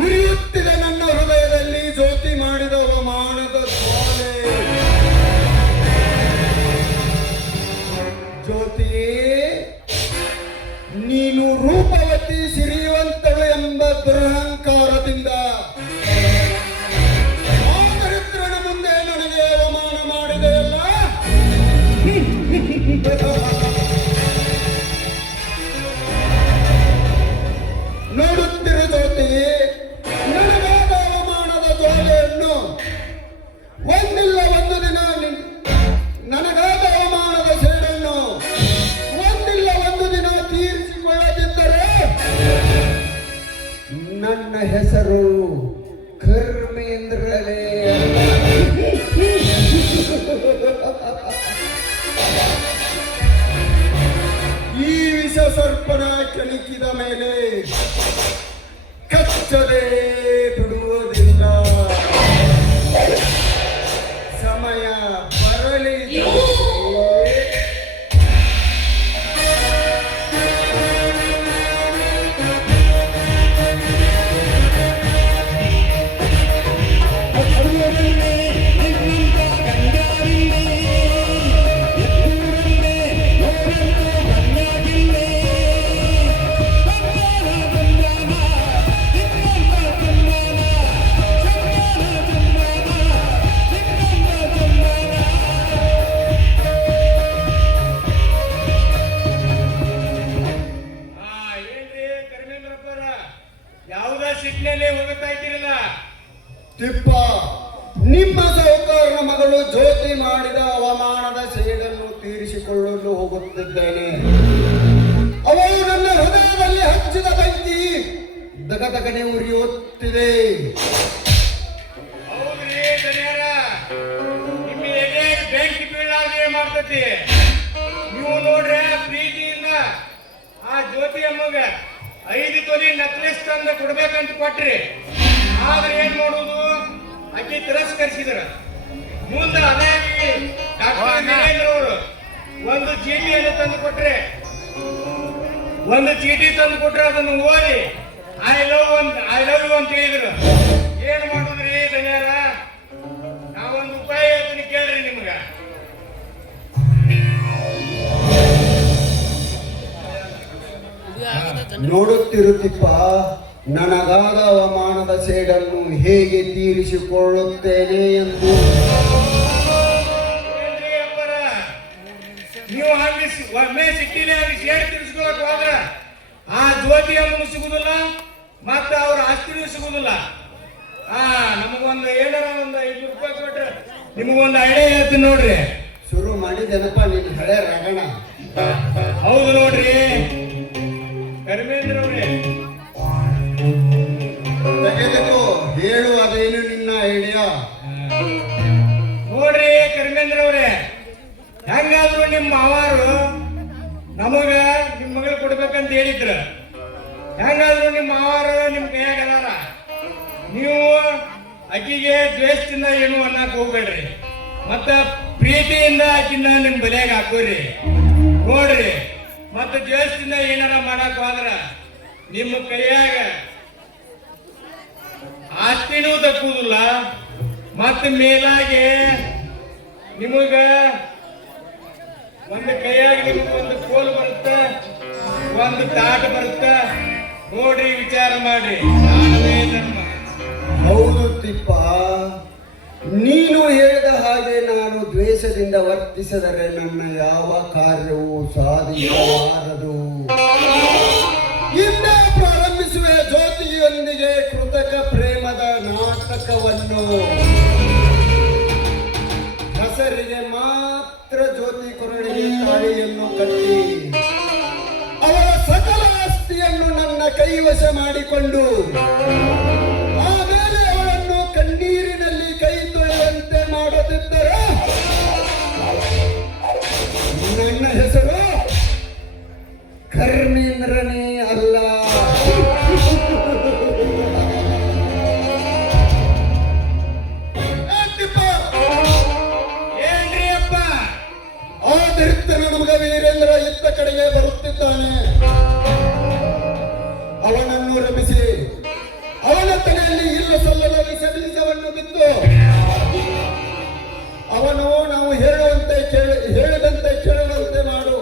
ಉರಿಯುತ್ತಿದೆ ನನ್ನ ಹೃದಯದಲ್ಲಿ ಜ್ಯೋತಿ ಮಾಡಿದ ಅವಮಾನದ ಜ್ವಾಲೆ. ಜ್ಯೋತಿಯೇ, ನೀನು ರೂಪವತಿ ಸಿರಿವಂತಳು ಎಂಬ ದುರಹಂಕಾರದಿಂದ ದರಿದ್ರನ ಮುಂದೆ ನನಗೆ ಅವಮಾನ ಮಾಡಿದೆಯಲ್ಲ. ನೋಡುತ್ತಿರು ಜ್ಯೋತಿ, ನನಗಾದ ಅವಮಾನದ ಜ್ವಾಲೆಯನ್ನು ಒಂದಿಲ್ಲ ಒಂದು ದಿನ ನನಗಾದ ಅವಮಾನದ ಸೇಡನ್ನು ಒಂದಿಲ್ಲ ಒಂದು ದಿನ ತೀರಿಸಿಕೊಳ್ಳದಿದ್ದರೆ ನನ್ನ ಹೆಸರು ಕರ್ಮೇಂದ್ರನೇ. ಈ ವಿಷ ಸರ್ಪನ ಕೆಣಕಿದ ಮೇಲೆ ಕಚ್ಚದೆ ಬಿಡುವುದಿಲ್ಲ. ಸಮಯ ಬರಲಿ. ತಿಪ್ಪ, ನಿಮ್ಮ ಸೌಕರ್ಯ ಮಗಳು ಜ್ಯೋತಿ ಮಾಡಿದ ಅವಮಾನದ ಸೇಡನ್ನು ತೀರಿಸಿಕೊಳ್ಳಲು ಹೋಗುತ್ತಿದ್ದೇನೆ. ಅವಳು ನನ್ನ ಹೃದಯದಲ್ಲಿ ಹಚ್ಚಿದ ಬೆಂಕಿ ದಗದಗನೆ ಉರಿಯುತ್ತಿದೆ. ಬೆಂಕಿ ಬೀಳಾಗೆ ಮಾಡ್ತತಿ. ನೀವು ನೋಡ್ರೆ ಪ್ರೀತಿಯಿಂದ ಆ ಜ್ಯೋತಿ ಅಮ್ಮಗ 5 ತೊಲಿ ನೆಕ್ಲೆಸ್ ತಂದು ಕೊಡ್ಬೇಕಂತ ಕೊಟ್ರಿ. ಆದ್ರೆ ಏನ್ ಮಾಡೋದು, ಅಕ್ಕಿ ತಿರಸ್ಕರಿಸಿದ್ರ. ಮುಂದೆ ಅದಾಗಿ ಡಾಕ್ಟರ್ ವೀರೇಂದ್ರ ಅವರು ಒಂದು ಚೀಟಿಯನ್ನು ತಂದು ಕೊಟ್ರೆ, ಅದನ್ನು ಓದಿ ಐ ಲವ್ ಯು ಅಂತ ಹೇಳಿದ್ರು. ಏನ್ ಮಾಡುದ್ರಿ ಧನ್ಯಾರ? ನಾವೊಂದು ಉಪಾಯ ಹೇಳ್ತೀನಿ ಕೇಳ್ರಿ ನಿಮ್ಗ. ನೋಡುತ್ತಿರುತ್ತಿಪ್ಪ, ನನಗಾದ ಅವಮಾನದ ಸೇಡನ್ನು ಹೇಗೆ ತೀರಿಸಿಕೊಳ್ಳುತ್ತೇನೆ ಎಂದು. ನೀವು ಹಾಗೆ ಒಮ್ಮೆ ಸಿಟ್ಟಿಲಿ ಅಲ್ಲಿ ಸೇಡ್ ತೀರಿಸ್ಕೊಳಕ್ ಹೋದ್ರ ಆ ಜ್ಯೋತಿ ಅಮ್ಮನು ಸಿಗುದಿಲ್ಲ, ಮತ್ತ ಅವ್ರ ಆಸ್ತಿನೂ ಸಿಗುದಿಲ್ಲ. ನಮಗೊಂದು ಏನಾರ ಒಂದು 5 ರೂಪಾಯಿ ಕೊಟ್ರೆ ನಿಮಗೊಂದು ಐಡಿಯಾ ಹೇಳ್ತೀನಿ ನೋಡ್ರಿ. ಶುರು ಮಾಡಿದೆನಪ್ಪ ನಿನ್ನ ಹಳೆ ರಗಣ. ಹೌದು ನೋಡ್ರಿ ಕರ್ಮೇಂದ್ರ ಅವ್ರೆ, ತೆಗೆದುಕೋ, ಹೇಳು, ಅದೇನು ನಿನ್ನ ಐಡಿಯಾ? ನೋಡ್ರಿ ಕರ್ಮೇಂದ್ರ ಅವ್ರೆ, ಹೆಂಗಾದ್ರು ನಿಮ್ಮ ಮಾವಾರು ನಮಗ ನಿಮ್ ಮಗಳು ಕೊಡ್ಬೇಕಂತ ಹೇಳಿದ್ರ. ಹೆಂಗಾದ್ರು ನಿಮ್ಮ ಮಾವಾರು ನಿಮ್ ಕೈಯಾಗ ಅದಾರ. ನೀವು ಅಕ್ಕಿಗೆ ದ್ವೇಷದಿಂದ ಏನು ಅನ್ನಕ್ ಹೋಗ್ಬೇಡ್ರಿ, ಮತ್ತ ಪ್ರೀತಿಯಿಂದ ಆಕಿನ ನಿಮ್ ಬಲೆಯಾಗ ಹಾಕೋರಿ. ನೋಡ್ರಿ, ಮತ್ತ ದ್ವೇಷದಿಂದ ಏನಾರ ಮಾಡಕ್ ಹೋದ್ರ ನಿಮ್ಮ ಕೈಯಾಗ ಆಸ್ತಿನೂ ತಪ್ಪುದಿಲ್ಲ, ಮತ್ತ ಮೇಲಾಗೆ ನಿಮಗ ಒಂದು ಕೈಯಾಗ ನಿಮಗೊಂದು ಕೋಲು ಬರುತ್ತ, ಒಂದು ತಾಟ ಬರುತ್ತ. ನೋಡ್ರಿ, ವಿಚಾರ ಮಾಡ್ರಿ. ಹೌದು ತಿಪ್ಪ, ನೀನು ಹೇಳಿದ ಹಾಗೆ ನಾನು ದ್ವೇಷದಿಂದ ವರ್ತಿಸಿದರೆ ನನ್ನ ಯಾವ ಕಾರ್ಯವೂ ಸಾಧಿಸಲಾರದು. ಇಂದ ಪ್ರಾರಂಭಿಸುವೆ ಜ್ಯೋತಿಯೊಂದಿಗೆ ಕೃತಕ ಪ್ರೇಮದ ನಾಟಕವನ್ನು. ಹೆಸರಿಗೆ ಮಾತ್ರ ಜ್ಯೋತಿ ಕೊರಳಿಗೆ ತಾಳಿಯನ್ನು ಕಟ್ಟಿ ಅವರ ಸಕಲ ಆಸ್ತಿಯನ್ನು ನನ್ನ ಕೈವಶ ಮಾಡಿಕೊಂಡು ಆಮೇಲೆ ಅವಳನ್ನು ಕಣ್ಣೀರಿನಲ್ಲಿ ಕೈ ತೊಳೆಯುವಂತೆ ಮಾಡದಿದ್ದರೆ ನನ್ನ ಹೆಸರು ಕರ್ಮೇಂದ್ರನೇ ಅಲ್ಲ. ಏನ್ರಿ ಅಪ್ಪ, ಆ ದರಿದ್ರ ನಮಗ ವೀರೇಂದ್ರ ಇತ್ತ ಕಡೆಗೆ ಬರುತ್ತಿದ್ದಾನೆ. ಅವನನ್ನು ರಮಿಸಿ ಅವನ ತಲೆಯಲ್ಲಿ ಇಲ್ಲ ಸಲ್ಲದ ವಿಷಬೀಜವನ್ನು ಬಿತ್ತು ಅವನು ನಾವು ಹೇಳಿದಂತೆ ಕೇಳುವಂತೆ ಮಾಡು.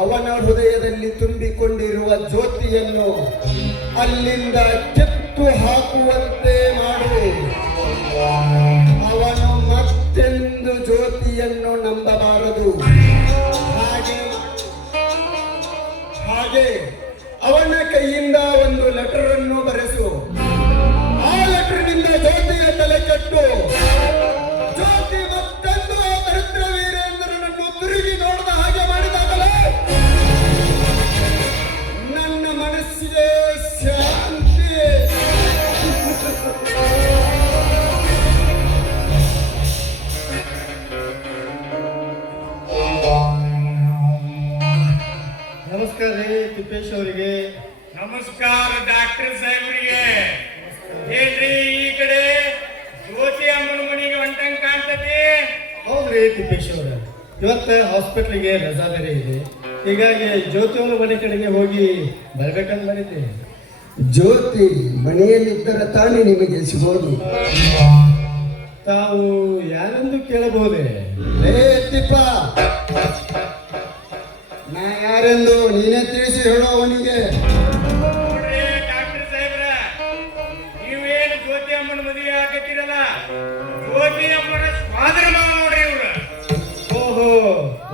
ಅವನ ಹೃದಯದಲ್ಲಿ ತುಂಬಿಕೊಂಡಿರುವ ಜ್ಯೋತಿಯನ್ನು ಅಲ್ಲಿಂದ ಕಿತ್ತು ಹಾಕುವಂತೆ ಮಾಡು. ಅವನು ಮತ್ತೆಂದು ಜ್ಯೋತಿಯನ್ನು ನಂಬಬಾರದು. ಹಾಗೆ ಅವನ ಕೈಯಿಂದ ಒಂದು ಲೆಟರ್ ಅನ್ನು ಬರೆಸು. ಆ ಲೆಟರ್ನಿಂದ ಜ್ಯೋತಿಯ ತಲೆ ಕಟ್ಟು. ಜ್ಯೋತಿ ಮತ್ತೆಂದು ಆ ದರಿದ್ರ ವೀರೇಂದ್ರನನ್ನು ತಿರುಗಿ ನೋಡಿದ ಹಾಗೆ ಮಾಡಿದಾಗಲೇ ನನ್ನ ಮನಸ್ಸಿಗೆ ಶಾಂತಿ. ನಮಸ್ಕಾರ ರೀ ತಿಪ್ಪೇಶ್ ಅವರಿಗೆ. ನಮಸ್ಕಾರ ಡಾಕ್ಟರ್ ಸಾಹೇಬ್ರಿಗೆ. ಏನ್ರಿ ಈ ಕಡೆ ಜ್ಯೋತಿ ಅಮ್ಮನ ಮನೆಗೆ ಹೊಂಟಂಗ್ ಕಾಣ್ತತಿ? ಹೌದ್ರಿ ತಿಪ್ಪೇಶ್ ಅವರ, ಇವತ್ತ ಹಾಸ್ಪಿಟ್ಲಿಗೆ ರಜಾ ಬೇರೆ ಇದೆ, ಹೀಗಾಗಿ ಜ್ಯೋತಿ ಅವರ ಮನೆ ಕಡೆಗೆ ಹೋಗಿ ಬರ್ಬೇಕಂತ ಮಾಡಿದ್ದೇನೆ. ಜ್ಯೋತಿ ಮನೆಯಲ್ಲಿದ್ದರೆ ತಾನೇ ನಿಮಗೆ ಸಿಗೋದು. ತಾವು ಯಾರೆಂದು ಕೇಳಬಹುದೇ? ತಿಪ್ಪ, ನಾ ಯಾರೆಂದು ನೀನೇ ತಿಳಿಸಿ ಹೇಳೋ ಅವನಿಗೆ. ನೋಡ್ರಿ ಡಾಕ್ಟರ್ ಸಾಹೇಬ್ರ, ನೀವೇನು ಜ್ಯೋತಿ ಅಮ್ಮನ ಮದುವೆ ಆಗತ್ತಿರಲ್ಲ, ಜ್ಯೋತಿ ಅಮ್ಮನ ಸ್ವಾದರ ಮಾವ ನೋಡ್ರಿ ಇವ್ರು. ಓಹೋ,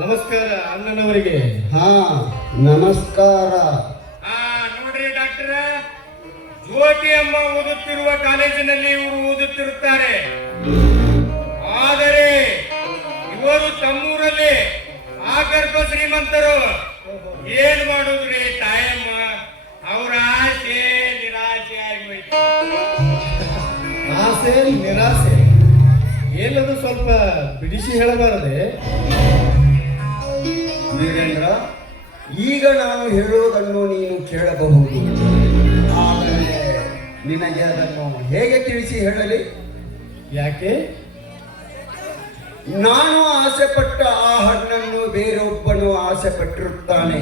ನಮಸ್ಕಾರ ಅಣ್ಣನವರಿಗೆ. ಹಾ ನಮಸ್ಕಾರ. ನೋಡ್ರಿ ಡಾಕ್ಟರ್, ಜ್ಯೋತಿ ಅಮ್ಮ ಓದುತ್ತಿರುವ ಕಾಲೇಜಿನಲ್ಲಿ ಇವರು ಓದುತ್ತಿರುತ್ತಾರೆ. ಆದರೆ ಇವರು ತಮ್ಮೂರಲ್ಲಿ ಆಗರ್ಭ ಶ್ರೀಮಂತರು. ಏನ್ ಮಾಡುದ್ರಿ ತಾಯಮ್ಮ, ಅವರ ಆಸೆ ನಿರಾಸೆ ಆಗೋಯ್ತು. ಆಸೆ ನಿರಾಸೆ ಏನದು ಸ್ವಲ್ಪ ಬಿಡಿಸಿ ಹೇಳಬಾರದೆ? ವೀರೇಂದ್ರ, ಈಗ ನಾನು ಹೇಳುವುದನ್ನು ನೀನು ಕೇಳಬಹುದು, ಆದರೆ ನಿನಗೆ ಅದನ್ನು ಹೇಗೆ ತಿಳಿಸಿ ಹೇಳಲಿ? ಯಾಕೆ? ನಾನು ಆಸೆ ಪಟ್ಟ ಆ ಹಣ್ಣನ್ನು ಬೇರೊಬ್ಬನು ಆಸೆ ಪಟ್ಟಿರುತ್ತಾನೆ.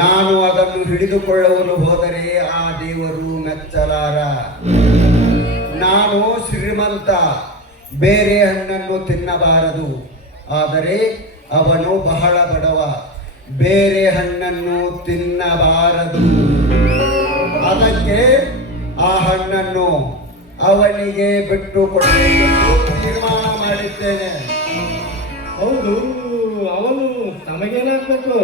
ನಾನು ಅದನ್ನು ಹಿಡಿದುಕೊಳ್ಳಲು ಹೋದರೆ ಆ ದೇವರು ಮೆಚ್ಚಲಾರ. ನಾನು ಶ್ರೀಮಂತ, ಬೇರೆ ಹಣ್ಣನ್ನು ತಿನ್ನಬಾರದು. ಆದರೆ ಅವನು ಬಹಳ ಬಡವ, ಬೇರೆ ಹಣ್ಣನ್ನು ತಿನ್ನಬಾರದು. ಅದಕ್ಕೆ ಆ ಹಣ್ಣನ್ನು ಅವನಿಗೆ ಬಿಟ್ಟುಕೊಡಲು ತೀರ್ಮಾನ ಮಾಡಿದ್ದೇನೆ. ಹೌದು, ಅವನು ತಮಗೇನಾಗಬೇಕು?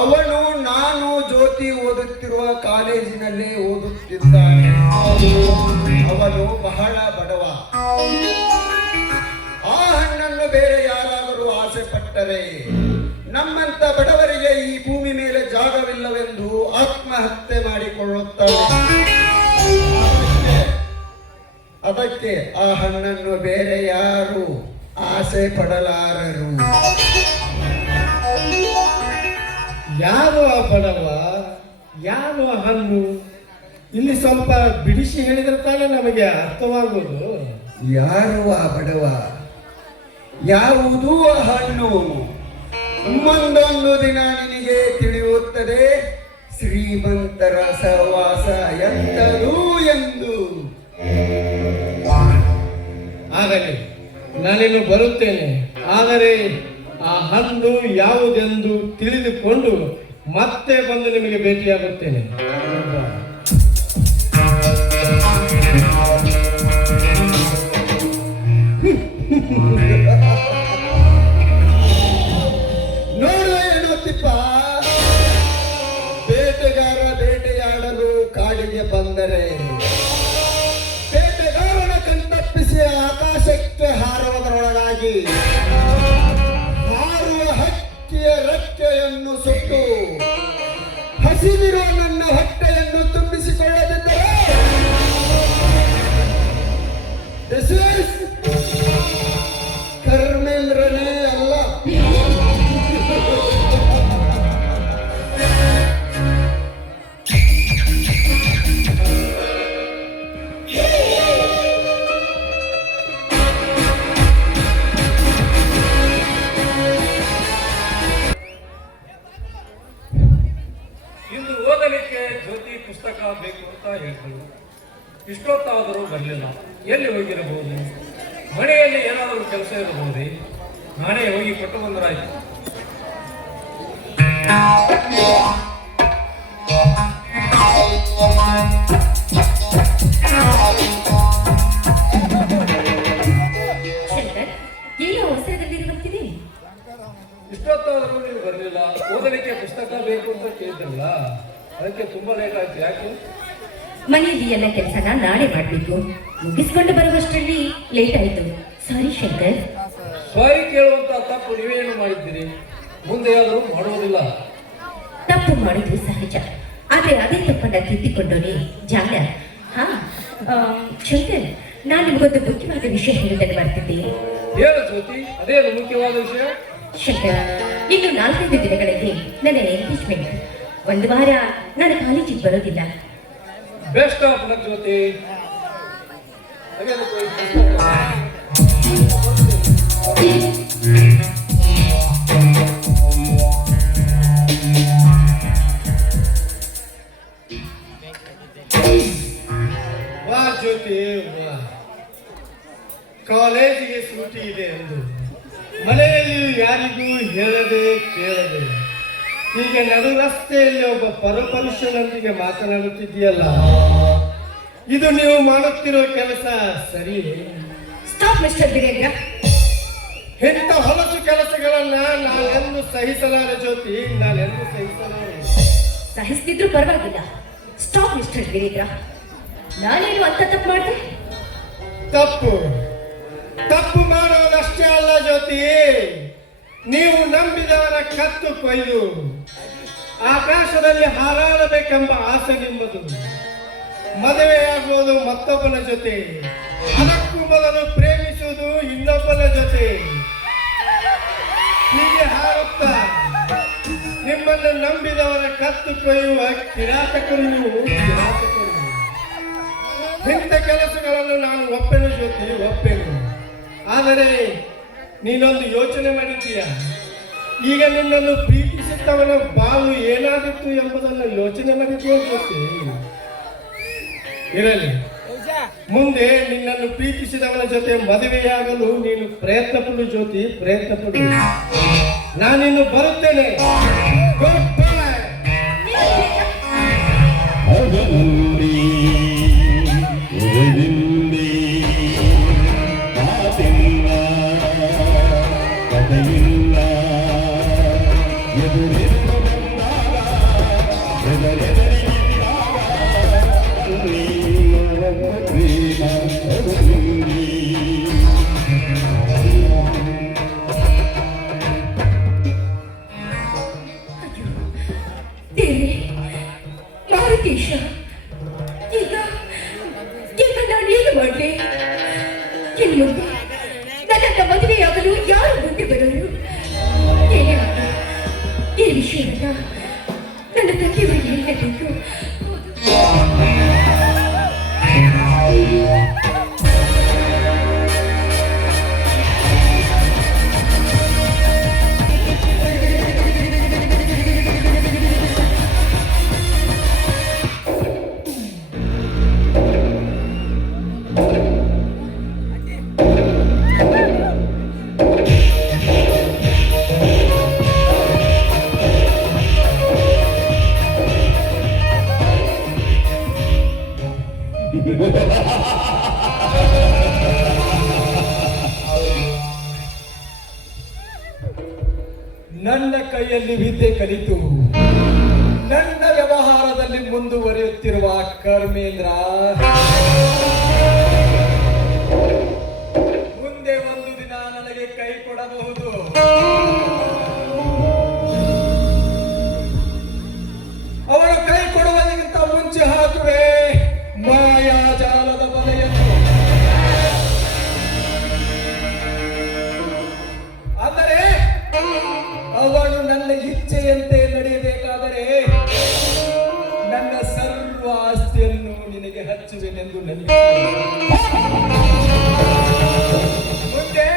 ಅವನು ನಾನು ಜ್ಯೋತಿ ಓದುತ್ತಿರುವ ಕಾಲೇಜಿನಲ್ಲಿ ಓದುತ್ತಿದ್ದಾನೆ. ಅವನು ಬಹಳ ಬಡವ. ಆ ಹಣ್ಣನ್ನು ಬೇರೆ ಯಾರಾದರೂ ಆಸೆ ಪಟ್ಟರೆ ನಮ್ಮಂತ ಬಡವರಿಗೆ ಈ ಭೂಮಿ ಮೇಲೆ ಜಾಗವಿಲ್ಲವೆಂದು ಆತ್ಮಹತ್ಯೆ ಮಾಡಿಕೊಳ್ಳುತ್ತಾನೆ. ಅದಕ್ಕೆ ಆ ಹಣ್ಣನ್ನು ಬೇರೆ ಯಾರು ಆಸೆ ಪಡಲಾರರು. ಯಾರು ಆ ಬಡವ, ಯಾರು ಆ ಹಣ್ಣು? ಇಲ್ಲಿ ಸ್ವಲ್ಪ ಬಿಡಿಸಿ ಹೇಳಿದ್ರೆ ತಾನೇ ನಮಗೆ ಅರ್ಥವಾಗುವುದು. ಯಾರು ಆ ಬಡವ, ಯಾವುದು ಆ ಹಣ್ಣು? ಮುಂದೊಂದು ದಿನ ನಿನಗೆ ತಿಳಿಯುತ್ತದೆ ಶ್ರೀಮಂತರ ಸಹವಾಸ ಎಂತರು ಎಂದು. ಆಗಲಿ, ನಾನಿನ್ನು ಬರುತ್ತೇನೆ. ಆದರೆ ಆ ಹಣ್ಣು ಯಾವುದೆಂದು ತಿಳಿದುಕೊಂಡು ಮತ್ತೆ ಬಂದು ನಿಮಗೆ ಭೇಟಿಯಾಗುತ್ತೇನೆ. ನೋಡುವ ಏನೋ ತಿಪ್ಪ, ಬೇಟೆಗಾರ ಬೇಟೆಯಾಡಲು ಕಾಡಿಗೆ ಬಂದರೆ ಬೇಟೆಗಾರನ ಕಣ್ತಪ್ಪಿಸಿ ಆಕಾಶಕ್ಕೆ ಹಾರುವುದರೊಳಗಾಗಿ ಹಾರುವ ಹಕ್ಕಿಯ ರೆಕ್ಕೆಯನ್ನು ಸುಟ್ಟು ಹಸಿದಿರುವ ನನ್ನ ಹೊಟ್ಟೆಯನ್ನು ತುಂಬಿಸಿಕೊಳ್ಳದಿದ್ದರೆ this is ಕರ್ಮೇಂದ್ರನೇ ಅಲ್ಲ. ಪುಸ್ತಕ ಬೇಕು ಅಂತ ಹೇಳ್ತಳು. ಇಷ್ಟೊತ್ತಾದರೂ ಬರಲಿಲ್ಲ. ಎಲ್ಲಿ ಹೋಗಿರಬಹುದು? ಮನೆಯಲ್ಲಿ ಏನಾದರೂ ಕೆಲಸ ಇರಬಹುದೇ? ನಾನೇ ಹೋಗಿ ಕೊಟ್ಟು ಬಂದರಾಯ್ತು. ಶಂಕರ್, ಏನೋ ಅವಸರದಲ್ಲಿ ಬರ್ತಿದೆ. ಇಷ್ಟೊತ್ತಾದರೂ ನೀವು ಬರಲಿಲ್ಲ. ಓದಲಿಕ್ಕೆ ಪುಸ್ತಕ ಬೇಕು ಅಂತ ಕೇಳಿದ್ರಲ್ಲ, ಅದಕ್ಕೆ ತುಂಬಾ ಲೇಟ್ ಆಯ್ತು. ಯಾಕೆ? ಮನೆಯಲ್ಲಿ ಎಲ್ಲ ಕೆಲಸನ ನಾಳೆ ಮಾಡಬೇಕು. ಮುಗಿಸ್ಕೊಂಡು ಬರುವಷ್ಟರಲ್ಲಿ ಲೇಟ್ ಆಯ್ತು. ಸಾರಿ ಶಂಕರ್. ಸಾರಿ ಕೇಳುವಂತ ತಪ್ಪು ನೀವೇನು ಮಾಡಿದ್ದೀರಿ? ಮುಂದೆ ಯಾದರೂ ಮಾಡುವುದಿಲ್ಲ. ತಪ್ಪು ಮಾಡಿದ್ರು ಸಹಜ, ಆದ್ರೆ ಅದೇ ತಪ್ಪನ್ನ ತಿದ್ದಿಕೊಂಡೋನೆ ಜಾಗ. ಹಾ ಶಂಕರ್, ನಾನು ನಿಮಗೊಂದು ಮುಖ್ಯವಾದ ವಿಷಯ ಹೇಳೋದನ್ನು ಮಾಡ್ತಿದ್ದೆ. ಏನು ಜ್ಯೋತಿ, ಅದೇನು ಮುಖ್ಯವಾದ ವಿಷಯ? ಶಂಕರ್, ಇನ್ನು 4-5 ದಿನಗಳಲ್ಲಿ ನನ್ನ ಎಂಗೇಜ್ಮೆಂಟ್. 1 ವಾರ ನಾನು ಕಾಲೇಜಿಗೆ ಬರೋದಿಲ್ಲ. ಬೆಸ್ಟ್ ಆಫ್ ಲಕ್ ಜ್ಯೋತಿ. ವಾ ಜ್ಯೋತಿ ವಾ, ಕಾಲೇಜಿಗೆ ಸೂಟಿ ಇದೆ ಎಂದು ಮನೆಯಲ್ಲಿ ಯಾರಿಗೂ ಹೇಳದೆ ಕೇಳದೆ ಹೀಗೆ ನಡು ರಸ್ತೆಯಲ್ಲಿ ಒಬ್ಬ ಪರಪುರುಷನೊಂದಿಗೆ ಮಾತನಾಡುತ್ತಿದೆಯಲ್ಲ, ಇದು ನೀವು ಮಾಡುತ್ತಿರೋ ಕೆಲಸ ಸರಿ? Stop mister Virendra. ಇಂಥ ಹೊಲಸು ಕೆಲಸಗಳನ್ನ ನಾನೆಂದು ಸಹಿಸಲಾರೆ ಜ್ಯೋತಿ, ನಾನೆಂದು ಸಹಿಸಲಾರೆ. ಸಹಿಸ್ತಿದ್ರು ಪರವಾಗಿಲ್ಲ. Stop mister Virendra. ನಾನೇನು ಅಂತ ತಪ್ಪು ಮಾಡಿದೆ? ತಪ್ಪು ಮಾಡೋದಷ್ಟೇ ಅಲ್ಲ ಜ್ಯೋತಿ, ನೀವು ನಂಬಿದವರ ಕತ್ತು ಕೊಯ್ದು ಆಕಾಶದಲ್ಲಿ ಹಾರಾಡಬೇಕೆಂಬ ಆಸೆ ನಿಮ್ಮದು. ಮದುವೆಯಾಗುವುದು ಮತ್ತೊಬ್ಬನ ಜೊತೆ, ಅದಕ್ಕೂ ಮೊದಲು ಪ್ರೇಮಿಸುವುದು ಇನ್ನೊಬ್ಬನ ಜೊತೆ. ಹೀಗೆ ಹಾರುತ್ತಾ ನಿಮ್ಮನ್ನು ನಂಬಿದವರ ಕತ್ತು ಕೊಯ್ಯುವ ಕಿರಾತಕರು ನೀವು, ಕಿರಾತಕರು. ಇಂಥ ಕೆಲಸಗಳನ್ನು ನಾನು ಒಪ್ಪೆನು ಜ್ಯೋತಿ, ಒಪ್ಪೆನು. ಆದರೆ ನೀನೊಂದು ಯೋಚನೆ ಮಾಡಿದ್ದೀಯ. ಈಗ ನಿನ್ನನ್ನು ಪ್ರೀತಿಸುತ್ತವನ ಬಾವು ಏನಾದಿತ್ತು ಎಂಬುದನ್ನು ಯೋಚನೆ ಮಾಡಿದ್ದೀಯ ಜ್ಯೋತಿ. ಇರಲಿ, ಮುಂದೆ ನಿನ್ನನ್ನು ಪ್ರೀತಿಸಿದವನ ಜೊತೆ ಮದುವೆಯಾಗಲು ನೀನು ಪ್ರಯತ್ನ ಪಡು ಜ್ಯೋತಿ, ಪ್ರಯತ್ನ ಪಡು. ನಾನಿನ್ನು ಬರುತ್ತೇನೆ. ಮಾರುತೇಶ, ಈಗ ನಾನೇನು ಮಾಡಲಿ? ಇನ್ನು ಮುಂದೆ ನನ್ನ ಮದುವೆಯಾಗಲು ಯಾರು ಮುಂದೆ ಬರೋರು? ಏನೇ ಆಗಲಿ, ಈ ವಿಷಯವನ್ನ ನನ್ನ ತಂದೆಯವರಿಗೆ ಹೇಳಬೇಕು. ನನ್ನ ಕೈಯಲ್ಲಿ ವಿದ್ಯೆ ಕಲಿತು ನನ್ನ ವ್ಯವಹಾರದಲ್ಲಿ ಮುಂದುವರಿಯುತ್ತಿರುವ ಕರ್ಮೇಂದ್ರ, ಮುಂದೆ ಒಂದು ದಿನ ನನಗೆ ಕೈ ಕೊಡಬಹುದು. ಅವಳು ಕೈ ಕೊಡುವುದಕ್ಕಿಂತ ಮುಂಚೆ ಹಾಕುವೆ ಮಾಯಾಜಾಲದ ಬಲೆಯನ್ನು. ಅಂದರೆ ಅವಳು ನನ್ನ ಇಚ್ಛೆಯಂತೆ ನಡೆಯಬೇಕಾದರೆ ನನ್ನ ಸರ್ವ ಆಸ್ತಿಯನ್ನು ನಿನಗೆ ಹಚ್ಚುವೆನೆಂದು ನನಗೆ ಮುಂದೆ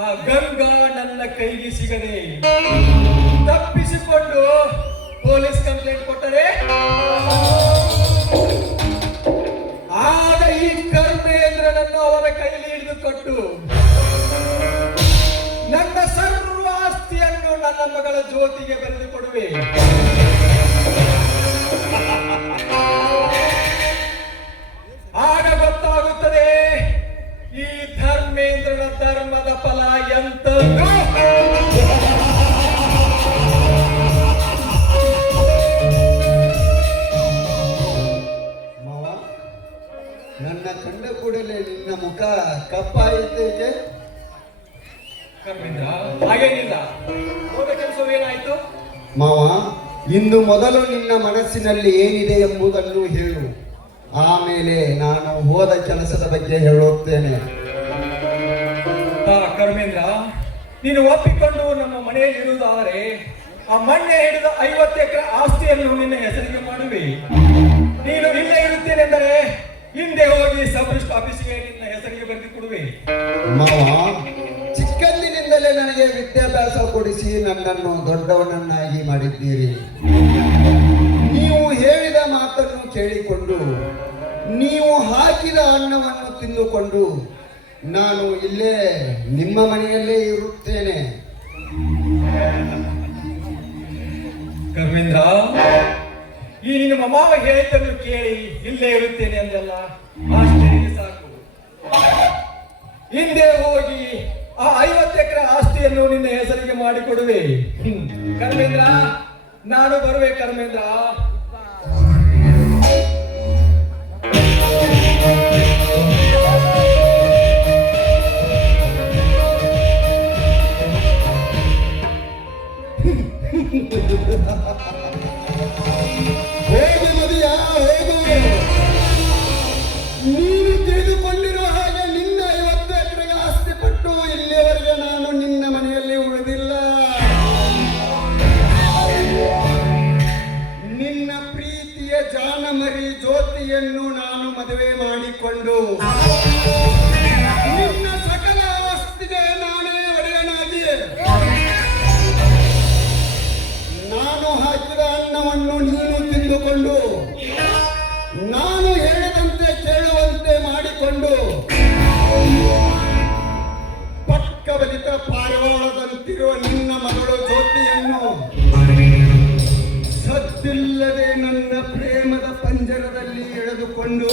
ಆ ಗಂಗಾ ನನ್ನ ಕೈಗೆ ಸಿಗದೆ ತಪ್ಪಿಸಿಕೊಂಡು ಪೊಲೀಸ್ ಕಂಪ್ಲೇಂಟ್ ಕೊಟ್ಟರೆ ಆಗ ಈ ಕರ್ಮೇಂದ್ರನನ್ನು ಅವರ ಕೈಲಿ ಹಿಡಿದುಕೊಟ್ಟು ನನ್ನ ಸರ್ವ ಆಸ್ತಿಯನ್ನು ನನ್ನ ಮಗಳ ಜ್ಯೋತಿಗೆ ಬರೆದು ಕೊಡುವೆ. ಆಗ ಗೊತ್ತಾಗುತ್ತದೆ ಈ ಧರ್ಮೇಂದ್ರನ ಧರ್ಮದ ಫಲ ಎಂತದ್ದು. ಮಾವ, ನನ್ನ ಕಂಡ ಕೂಡಲೇ ನಿನ್ನ ಮುಖ ಕಪ್ಪಾಯಿತೇಕೆ? ಕರ್ಮೇಂದ್ರ, ಹಾಗೇನಿಲ್ಲ. ಹೋದ ಕೆಲಸವೇನಾಯ್ತು? ಮಾವ, ಇಂದು ಮೊದಲು ನಿನ್ನ ಮನಸ್ಸಿನಲ್ಲಿ ಏನಿದೆ ಎಂಬುದನ್ನು ಹೇಳು. ಆಮೇಲೆ ನಾನು ಹೋದ ಕೆಲಸದ ಬಗ್ಗೆ ಹೇಳುತ್ತೇನೆ. ಕರ್ಮೇಂದ್ರ, ನೀನು ಒಪ್ಪಿಕೊಂಡು ನಮ್ಮ ಮನೆಯಲ್ಲಿರುವುದಾದರೆ ಆ ಮಣ್ಣೆ ಹಿಡಿದ 50 ಎಕರೆ ಆಸ್ತಿಯನ್ನು ನಿನ್ನ ಹೆಸರಿಗೆ ಮಾಡುವೆ. ನೀನು ಇಲ್ಲೇ ಇರುತ್ತೇನೆಂದರೆ ಹಿಂದೆ ಹೋಗಿ ಸಬ್ ರಿಜಿಸ್ಟ್ರಾರ್ ಆಫೀಸಿಗೆ ನಿನ್ನ ಹೆಸರಿಗೆ ಬರೆದು ಕೊಡುವೆ. ಮಾವ, ಚಿಕ್ಕಂದಿನಿಂದಲೇ ನನಗೆ ವಿದ್ಯಾಭ್ಯಾಸ ಕೊಡಿಸಿ ನನ್ನನ್ನು ದೊಡ್ಡವನನ್ನಾಗಿ ಮಾಡಿದ್ದೀರಿ. ನೀವು ಹೇಳಿದ ಮಾತನ್ನು ಕೇಳಿಕೊಂಡು ನೀವು ಹಾಕಿದ ಅನ್ನವನ್ನು ತಿಂದುಕೊಂಡು ನಾನು ಇಲ್ಲೇ ನಿಮ್ಮ ಮನೆಯಲ್ಲೇ ಇರುತ್ತೇನೆ. ಕರ್ಮೇಂದ್ರ, ಈ ನಿನ್ನ ಮಾವ ಹೇಳಿದ್ದನ್ನು ಕೇಳಿ ಇಲ್ಲೇ ಇರುತ್ತೇನೆ ಅಂದಲ್ಲ, ಅಷ್ಟೇ ಸಾಕು. ಹಿಂದೆ ಹೋಗಿ ಆ 50 ಎಕರೆ ಆಸ್ತಿಯನ್ನು ನಿನ್ನ ಹೆಸರಿಗೆ ಮಾಡಿಕೊಡುವೆ. ಕರ್ಮೇಂದ್ರ, ನಾನು ಬರುವೆ. ಕರ್ಮೇಂದ್ರ, ಹೋಗು ಮದಿಯ, ಹೋಗು. ನೀನು ತಿಳಿದುಕೊಂಡಿರುವ ಹಾಗೆ ನಿನ್ನ 50 ಎಕರೆಗೆ ಆಸ್ತಿ ಪಟ್ಟು ಇಲ್ಲಿಯವರೆಗೆ ನಾನು ನಿನ್ನ ಮನೆಯಲ್ಲಿ ಉಳಿದಿಲ್ಲ. ನಿನ್ನ ಪ್ರೀತಿಯ ಜಾನಮರಿ ಜ್ಯೋತಿಯನ್ನು ನಾನು ಮದುವೆ ಮಾಡಿಕೊಂಡು ನಿನ್ನ ಸಕಲ ಆಸ್ತಿಗೆ ನಾನೇ ಒಡೆಯನಾಗಿ ನಾನು ಹಾಕಿದ ಅನ್ನವನ್ನು ನೀನು ತಿಂದುಕೊಂಡು ನಾನು ಹೇಳಿದಂತೆ ಕೇಳುವಂತೆ ಮಾಡಿಕೊಂಡು ಪಕ್ಕ ಬಲಿತ ಪಾರಿವಾಳದಂತಿರುವ ನಿನ್ನ ಮಗಳು ಜ್ಯೋತಿಯನ್ನು ಸದ್ದಿಲ್ಲದೆ ನನ್ನ ಪ್ರೇಮದ ಪಂಜರದಲ್ಲಿ ಎಳೆದುಕೊಂಡು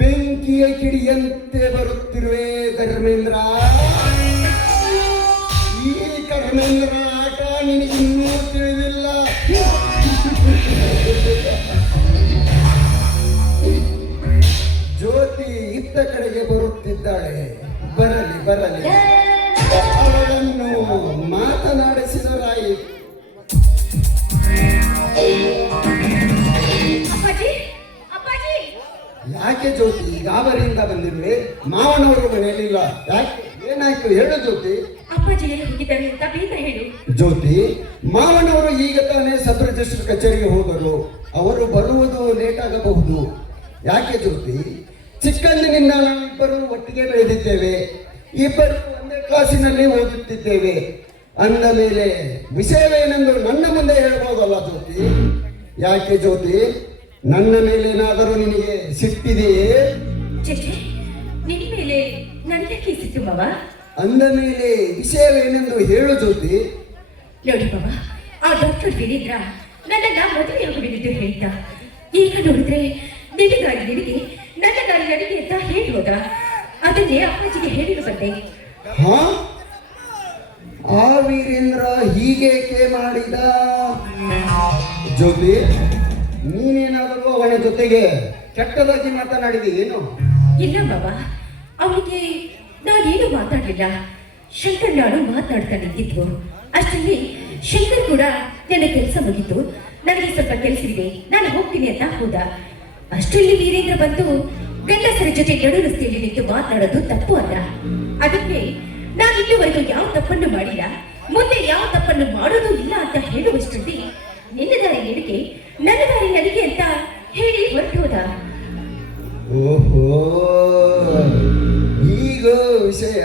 ಬೆಂಕಿಯ ಕಿಡಿಯಂತೆ ಬರುತ್ತಿರುವೆ ಧರ್ಮೇಂದ್ರ. ಈ ಕರ್ಮೇಂದ್ರ ಆಟ ನಿನಗಿನ್ನೂ ತಿಳಿದಿಲ್ಲ. ಜ್ಯೋತಿ ಇತ್ತ ಕಡೆಗೆ ಬರುತ್ತಿದ್ದಾಳೆ. ಬರಲಿ ಬರಲಿ, ಅವಳನ್ನು ಮಾತನಾಡಿಸಿದರಾಯಿತು. ಅಪ್ಪಾಜಿ, ಅಪ್ಪಾಜಿ, ಯಾಕೆ ಜ್ಯೋತಿ ಗಾಬರಿಯಿಂದ ಬಂದಿರುವೆ? ಮಾವನವರು ಮನೆಯಲ್ಲಿಲ್ಲ. ಯಾಕೆ, ಏನಾಯ್ತು ಹೇಳು ಜ್ಯೋತಿ. ಅಪ್ಪಾಜಿ ಎಲ್ಲಿ ಹೋಗಿದ್ದಾರೆ ಅಂತ ಬೇಗ ಹೇಳು. ಜ್ಯೋತಿ, ಮಾವನವರು ಈಗ ತಾನೇ ಸಬ್ ರಿಜಿಸ್ಟರ್ ಕಚೇರಿಗೆ ಹೋದರು. ಅವರು ಬರುವುದು ಲೇಟ್ ಆಗಬಹುದು. ಯಾಕೆ ಜ್ಯೋತಿ? ಚಿಕ್ಕಂದಿನಿಂದ ನಾವಿಬ್ಬರು ಒಟ್ಟಿಗೆ ಬೆಳೆದಿದ್ದೇವೆ. ಇಬ್ಬರು ಒಂದೇ ಕ್ಲಾಸಿನಲ್ಲಿ ಓದುತ್ತಿದ್ದೇವೆ. ಅಂದ ಮೇಲೆ ವಿಷಯವೇನೆಂದು ನನ್ನ ಮುಂದೆ ಹೇಳ್ಬೋದಲ್ಲ ಜ್ಯೋತಿ? ಯಾಕೆ ಜ್ಯೋತಿ, ನನ್ನ ಮೇಲೇನಾದರೂ ನಿನಗೆ ಸಿಟ್ಟಿದೆಯೇ? ಚೇಚೆ, ನಿನ್ನ ಮೇಲೆ ನನಗೆ ಸಿಟ್ಟು ಮಾವ. ಅಂದ ಮೇಲೆ ವಿಷಯವೇನೆಂದು ಹೇಳು ಜ್ಯೋತಿ. ನೋಡಿ ಮಾವ, ಆ ಡಾಕ್ಟರ್ ವೀರೇಂದ್ರ ನನ್ನನ್ನ ಮದುವೆಯಾಗುವೆನೆಂದು ಹೇಳಿದ್ದ. ಈಗ ನೋಡಿದ್ರೆ ನಿನಗಾಗಿ ನಿನಗೆ, ನನ್ನಗಾಗಿ ನನಗೆ ಅಂತ ಹೇಳುವಾಗ ಅದನ್ನೇ ಅಪ್ಪಾಜಿಗೆ ಹೇಳಿರು ಬಂದೆ. ಹಾ, ಆ ವೀರೇಂದ್ರ ಹೀಗೇಕೆ ಮಾಡಿದ? ಜ್ಯೋತಿ, ನೀನೇನಾದರೂ ಅವನ ಜೊತೆಗೆ ಕೆಟ್ಟದಾಗಿ ಮಾತನಾಡಿದೆಯೇನು? ಇಲ್ಲ ಮಾವ, ಅವನಿಗೆ ನಾನೇನು ಮಾತಾಡಲಿಲ್ಲ. ಶಂಕರ್ ನಾನು ಮಾತನಾಡ್ತಾ ನಿಂತಿದ್ವು. ಅಷ್ಟರಲ್ಲಿ ಶಂಕರ್ ಕೂಡ ನನ್ನ ಕೆಲಸ ಮುಗಿತು, ನನಗೆ ಸ್ವಲ್ಪ ಕೆಲಸವಿದೆ, ನಾನು ಹೋಗ್ತೀನಿ ಅಂತ ಹೋದ. ಅಷ್ಟರಲ್ಲಿ ವೀರೇಂದ್ರ ಬಂದು ಗಂಡಸರ ಜೊತೆ ನಡುರಸ್ತೆಯಲ್ಲಿ ನಿಂತು ಮಾತನಾಡೋದು ತಪ್ಪು ಅಲ್ಲ. ಅದಕ್ಕೆ ನಾನು ಇಲ್ಲಿವರೆಗೂ ಯಾವ ತಪ್ಪನ್ನು ಮಾಡಿಲ್ಲ, ಮುಂದೆ ಯಾವ ತಪ್ಪನ್ನು ಮಾಡೋದು ಇಲ್ಲ ಅಂತ ಹೇಳುವಷ್ಟರಲ್ಲಿ ನಿನ್ನ ದಾರಿ ನಿನಗೆ, ನನ್ನ ದಾರಿ ನನಗೆ ಅಂತ ಹೇಳಿ ಹೊರಟು ಹೋದ. ಓಹೋ, ಈಗ ವಿಷಯ.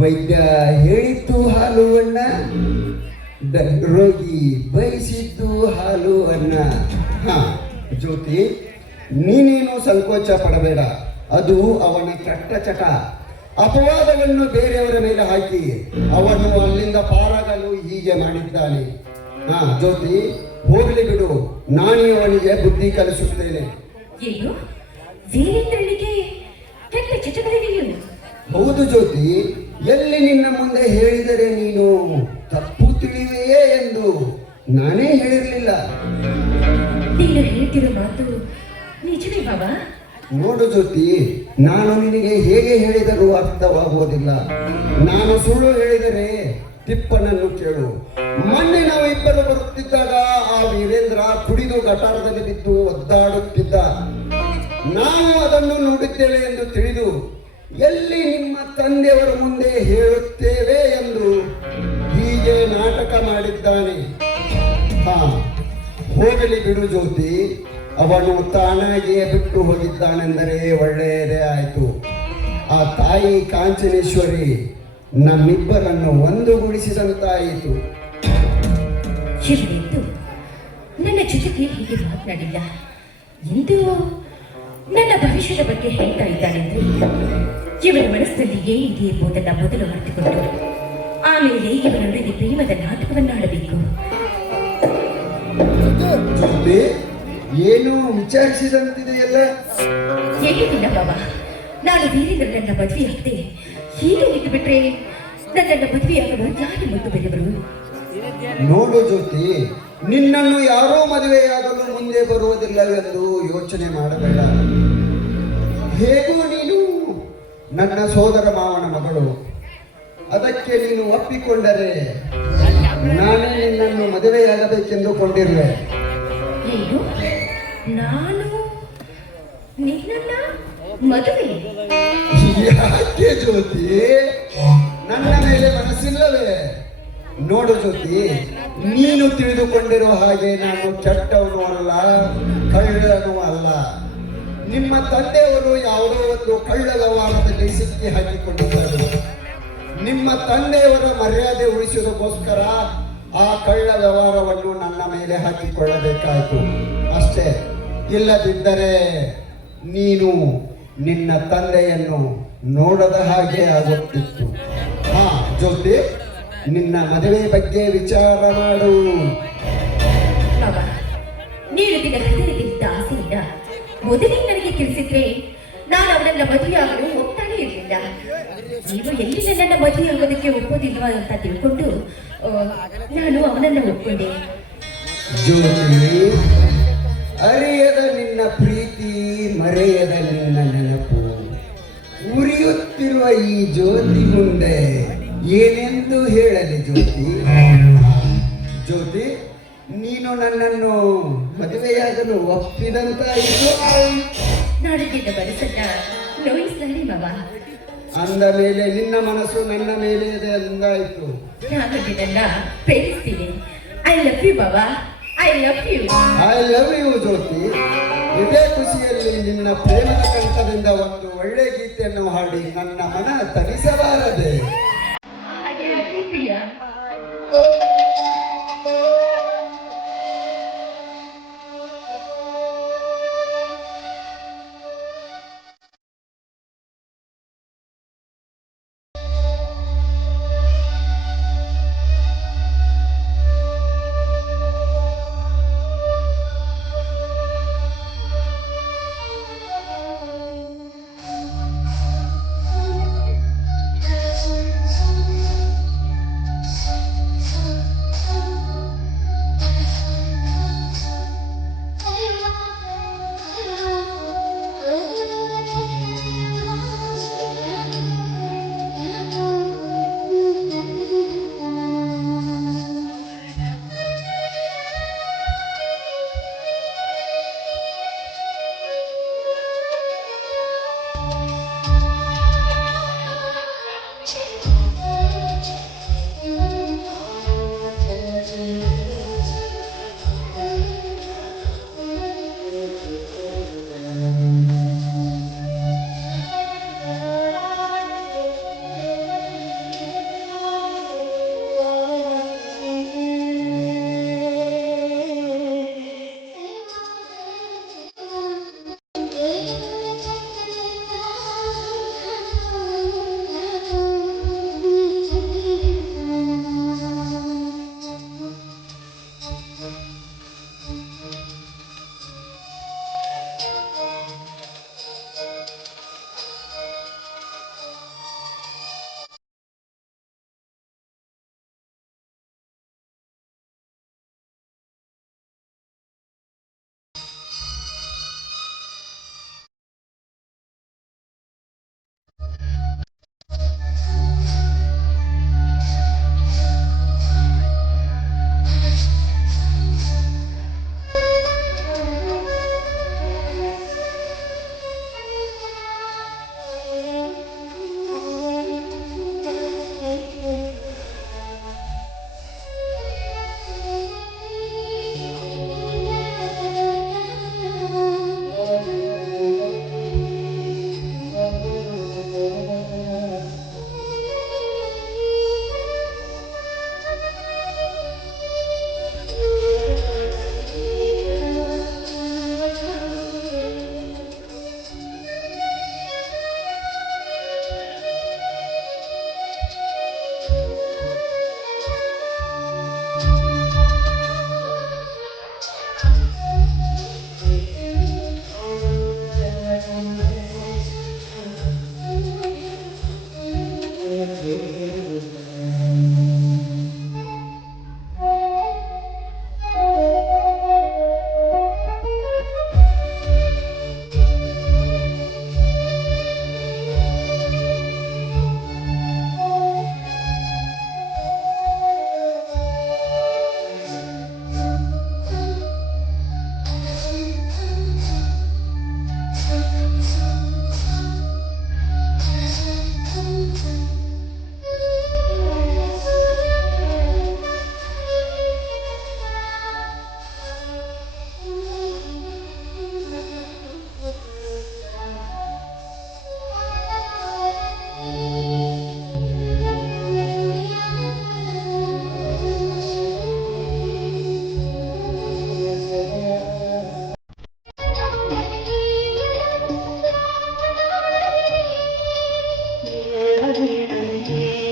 ವೈದ್ಯ ಹೇಳಿದ್ದು ಹಾಲು ಅನ್ನ, ರೋಗಿ ಬಯಸಿದ್ದು ಹಾಲು ಅನ್ನ. ಹಾ ಜ್ಯೋತಿ, ನೀನೇನು ಸಂಕೋಚ ಪಡಬೇಡ. ಅದು ಅವನ ಕೆಟ್ಟ ಚಟ. ಅಪವಾದವನ್ನು ಬೇರೆಯವರ ಮೇಲೆ ಹಾಕಿ ಅವನು ಅಲ್ಲಿಂದ ಪಾರಾಗಲು ಹೀಗೆ ಮಾಡಿದ್ದಾನೆ. ಹಾ ಜ್ಯೋತಿ, ಹೋಗ್ಲಿ ಬಿಡು, ನಾನೇ ಅವನಿಗೆ ಬುದ್ಧಿ ಕಲಿಸುತ್ತೇನೆ. ಏನು ವೀರೇಂದ್ರನಿಗೆ ಕೆಟ್ಟ ಚಟಗಳಿವೆಯೋ? ಹೌದು ಜ್ಯೋತಿ, ಎಲ್ಲಿ ನಿನ್ನ ಮುಂದೆ ಹೇಳಿದರೆ ನೀನು ತಪ್ಪು ತಿಳಿವೆಯೇ ಎಂದು ನಾನೇ ಹೇಳಿರಲಿಲ್ಲ. ನೀನು ಹೇಳ್ತಿರೋ ಮಾತು ನಿಜವೇ ಬಾಬಾ? ನೋಡು ಜ್ಯೋತಿ, ನಾನು ನಿನಗೆ ಹೇಗೆ ಹೇಳಿದರೂ ಅರ್ಥವಾಗುವುದಿಲ್ಲ. ನಾನು ಸುಳ್ಳು ಹೇಳಿದರೆ ತಿಪ್ಪನನ್ನು ಕೇಳು. ಮೊನ್ನೆ ನಾವು ಇಬ್ಬರು ಬರುತ್ತಿದ್ದಾಗ ಆ ವೀರೇಂದ್ರ ಕುಡಿದು ಗಟಾರದಲ್ಲಿ ಬಿದ್ದು ಒದ್ದಾಡುತ್ತಿದ್ದ. ನಾವು ಅದನ್ನು ನೋಡಿದ್ದೇವೆ ಎಂದು ತಿಳಿದು ಎಲ್ಲಿ ನಿಮ್ಮ ತಂದೆಯವರ ಮುಂದೆ ಹೇಳುತ್ತೇವೆ ಎಂದು ಹೀಗೆ ನಾಟಕ ಮಾಡಿದ್ದಾನೆ. ಹಾ ಹೋಗಲಿ ಬಿಡು ಜ್ಯೋತಿ, ಅವನು ತಾನಾಗಿಯೇ ಬಿಟ್ಟು ಹೋಗಿದ್ದಾನೆಂದರೆ ಒಳ್ಳೆಯದೇ ಆಯಿತು. ಆ ತಾಯಿ ಕಾಂಚನೇಶ್ವರಿ ನಮ್ಮಿಬ್ಬರನ್ನು ಒಂದುಗೂಡಿಸಿದಂತಾಯಿತು. ಶಿವನೆಂದು ನನ್ನ ಜೊತೆಗೆ ಹೀಗೆ ಮಾತನಾಡಿಲ್ಲ ಎಂದು ನನ್ನ ಭವಿಷ್ಯದ ಬಗ್ಗೆ ಹೇಳ್ತಾ ಇದ್ದಾನೆಂದ್ರೆ ಇವರ ಮನಸ್ಸಿನಲ್ಲಿ ಏನಿದೆ ಎಂಬುದನ್ನು ಮೊದಲು ಅರ್ಥಕೊಂಡು ಆಮೇಲೆ ಇವರೊಡನೆ ಪ್ರೇಮದ ನಾಟಕವನ್ನಾಡಬೇಕು. ಜ್ಯೋತಿ, ಏನು ವಿಚಾರಿಸಿದಂತಿದೆಯಲ್ಲ? ಏನಿಲ್ಲ ಬಾಬಾ, ನಾನು ವೀರೇಂದ್ರ ನನ್ನ ಮದುವೆಯಾಗದೆ ಹೀಗೆ ಇಟ್ಟು ಬಿಟ್ರೆ ನನ್ನನ್ನು ಮದುವೆಯಾಗಲು ಯಾರು ಮತ್ತು ಬೆಳೆವರು? ನೋಡು ಜ್ಯೋತಿ, ನಿನ್ನನ್ನು ಯಾರೋ ಮದುವೆಯಾಗಲು ಮುಂದೆ ಬರುವುದಿಲ್ಲವೆಂದು ಯೋಚನೆ ಮಾಡಬೇಡ. ಹೇಗೂ ನೀನು ನನ್ನ ಸೋದರ ಮಾವನ ಮಗಳು. ಅದಕ್ಕೆ ನೀನು ಒಪ್ಪಿಕೊಂಡರೆ ನಾನೇ ನಿನ್ನನ್ನು ಮದುವೆಯಾಗಬೇಕೆಂದುಕೊಂಡಿರುವೆ. ಏನು? ನಾನು ನಿನ್ನ ಮದುವೆ? ಯಾಕೆ ಜ್ಯೋತಿ, ನನ್ನ ಮೇಲೆ ಮನಸ್ಸಿಲ್ಲವೇ? ನೋಡು ಜ್ಯೋತಿ, ನೀನು ತಿಳಿದುಕೊಂಡಿರೋ ಹಾಗೆ ನಾನು ಕೆಟ್ಟವನು ಅಲ್ಲ, ಕಳ್ಳನೂ ಅಲ್ಲ. ನಿಮ್ಮ ತಂದೆಯವರು ಯಾವುದೋ ಒಂದು ಕಳ್ಳ ವ್ಯವಹಾರದಲ್ಲಿ ಸಿಕ್ಕಿ ಹಾಕಿಕೊಂಡಿದ್ದರು. ನಿಮ್ಮ ತಂದೆಯವರ ಮರ್ಯಾದೆ ಉಳಿಸುವುದಕ್ಕೋಸ್ಕರ ಆ ಕಳ್ಳ ವ್ಯವಹಾರವನ್ನು ನನ್ನ ಮೇಲೆ ಹಾಕಿಕೊಳ್ಳಬೇಕಾಯಿತು ಅಷ್ಟೇ. ಇಲ್ಲದಿದ್ದರೆ ನೀನು ನಿನ್ನ ತಂದೆಯನ್ನು ನೋಡದ ಹಾಗೆ ಆಗುತ್ತಿತ್ತು. ಹಾ ಜ್ಯೋತಿ, ನಿನ್ನ ಮದುವೆ ಬಗ್ಗೆ ವಿಚಾರ ಮಾಡು. ಬಾಬಾ, ನೀನು ದಿನ ಹೃದಯದಿಂದ ಆಸೆಯಿಂದ ಮೊದಲೇ ನನಗೆ ತಿಳಿಸಿದ್ರೆ ನಾನು ಅವನನ್ನ ಮದುವೆಯಾಗಲು ಹೋಗ್ತಾನೆ ಇರಲಿಲ್ಲ. ನೀವು ಎಲ್ಲಿ ನನ್ನ ಮದುವೆಯಾಗೋದಕ್ಕೆ ಒಪ್ಪೋದಿಲ್ವಾ ಅಂತ ತಿಳ್ಕೊಂಡು ನಾನು ಅವನನ್ನ ಒಪ್ಕೊಂಡೆ. ಜ್ಯೋತಿ, ಅರಿಯದ ನಿನ್ನ ಪ್ರೀತಿ, ಮರೆಯದ ನಿನ್ನ ನೆನಪು, ಉರಿಯುತ್ತಿರುವ ಈ ಜ್ಯೋತಿ ಮುಂದೆ ಏನೆಂದು ಹೇಳಲಿ ಜ್ಯೋತಿ? ಜ್ಯೋತಿ, ನೀನು ನನ್ನನ್ನು ಮದುವೆಯಾಗಲು ಒಪ್ಪಿದಂತಾಯಿತು. ನಾನು ನಿನ್ನ ಮನಸ್ಸನ್ನ ನೋಯಿಸಲಿ ಬಾಬಾ. ಅಂದ ಮೇಲೆ ನಿನ್ನ ಮನಸ್ಸು ನನ್ನ ಮೇಲೆ ಇದೆ ಎಂದಾಯಿತು. ನಾನು ನಿನ್ನನ್ನ ಪ್ರೇಮಿಸ್ತೀನಿ. ಐ ಲವ್ ಯು ಬಾಬಾ, I love you. I love you Jyothi. ಇದೇ ಖುಷಿಯಲ್ಲಿ ನಿನ್ನ ಪ್ರೇಮದ ಕಂಠದಿಂದ ಒಂದು ಒಳ್ಳೆ ಗೀತೆಯನ್ನು ಹಾಡಿ ನನ್ನ ಮನ ತರಿಸಬಾರದೆ? ಹಾಗೆ ಪ್ರಿಯ.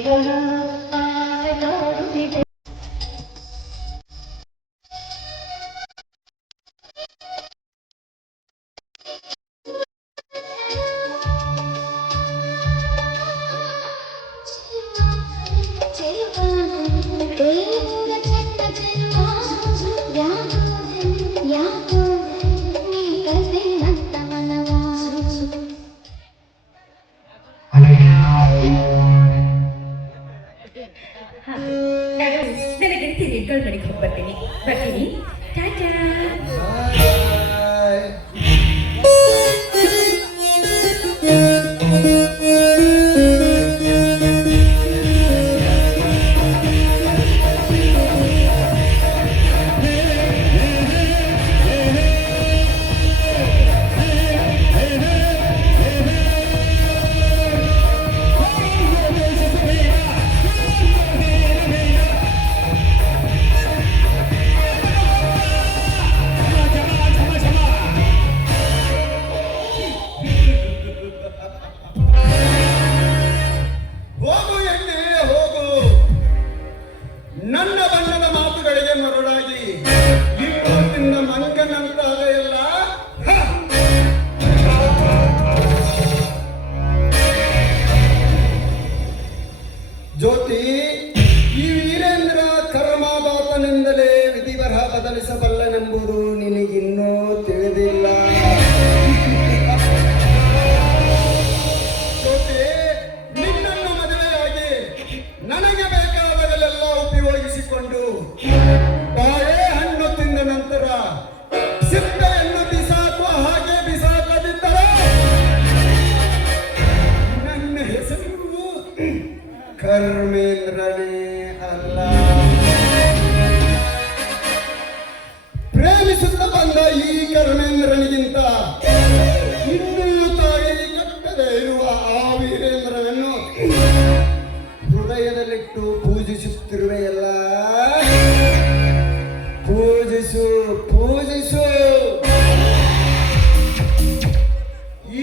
ಗೆರೆಗಳು ನೋಡುತ್ತಿದೆ. ಹಾ, ನಾನು ನನ್ನ ಗೆಳತಿ ರೆಡ್ಗಳ ಮನೆಗೆ ಹೋಗಿ ಬರ್ತೀನಿ ಟಾಟಾ. ಬಾಯ್. ಹೋಗು ಎಣ್ಣೆ ಹೋಗು, ನನ್ನ ಬಣ್ಣದ ಮಾತುಗಳಿಗೆ ಮರುಳಾಗಿ ನಿನ್ನ ಮಂಗನಂತಾದ ಎಲ್ಲ ಜ್ಯೋತಿ, ಈ ವೀರೇಂದ್ರ ಕರ್ಮದಾತನಿಂದಲೇ ವಿಧಿಬರಹ ಬದಲಿಸಬಲ್ಲನೆಂಬುದು ನಿನಗಿನ್ನೂ ತಿಳಿದಿಲ್ಲ. ಜ್ಯೋತಿ, ನಿನ್ನನ್ನು ಮದುವೆಯಾಗಿ ನನಗೆ ಬೇಕಾದಾಗಲೆಲ್ಲ ಉಪಯೋಗಿಸಿಕೊಂಡು ಬಾಳೆಹಣ್ಣು ತಿಂದ ನಂತರ ಸಿಪ್ಪೆಯನ್ನು ಬಿಸಾಕುವ ಹಾಗೆ ಬಿಸಾಕದಿದ್ದರೆ ನನ್ನ ಹೆಸರು ಕರ್ಮೇಂದ್ರನೇ ಅಲ್ಲ. ಪ್ರೇಮಿಸುತ್ತಾ ಬಂದ ಈ ಕರ್ಮೇಂದ್ರನಿಗಿಂತ ಇನ್ನೂ ತಾಯಿ ಕಟ್ಟದೆ ಇರುವ ಆ ವೀರೇಂದ್ರನನ್ನು ಹೃದಯದಲ್ಲಿಟ್ಟು ಪೂಜಿಸುತ್ತಿರುವೆಯಲ್ಲ. ಪೂಜಿಸು ಪೂಜಿಸು.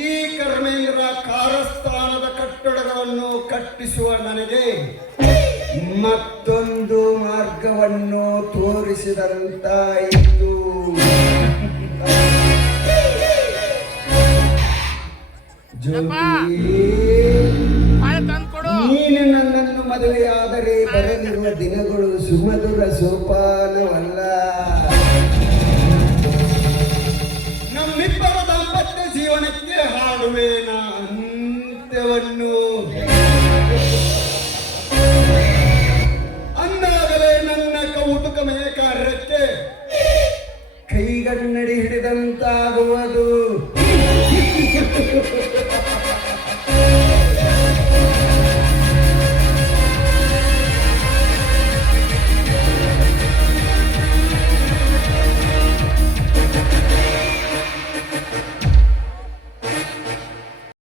ಈ ಕರ್ಮೇಂದ್ರ ಕಾರಸ್ಥಾನದ ಕಟ್ಟಡಗಳನ್ನು ಕಟ್ಟಿಸುವ ನನಗೆ ಮತ್ತೊಂದು ಮಾರ್ಗವನ್ನು ತೋರಿಸಿದಂತಾಯಿತು. ಜ್ಯೋತಿ, ನೀನು ನನ್ನನ್ನು ಮದುವೆಯಾದರೆ ಬರಲಿರುವ ದಿನಗಳು ಸುಮಧುರ ಸೋಪಾನವಲ್ಲ. ನಮ್ಮಿಬ್ಬರ ದಾಂಪತ್ಯ ಜೀವನಕ್ಕೆ ಹಾಡುವೆ ನಾ ಅಂತ್ಯವನ್ನು.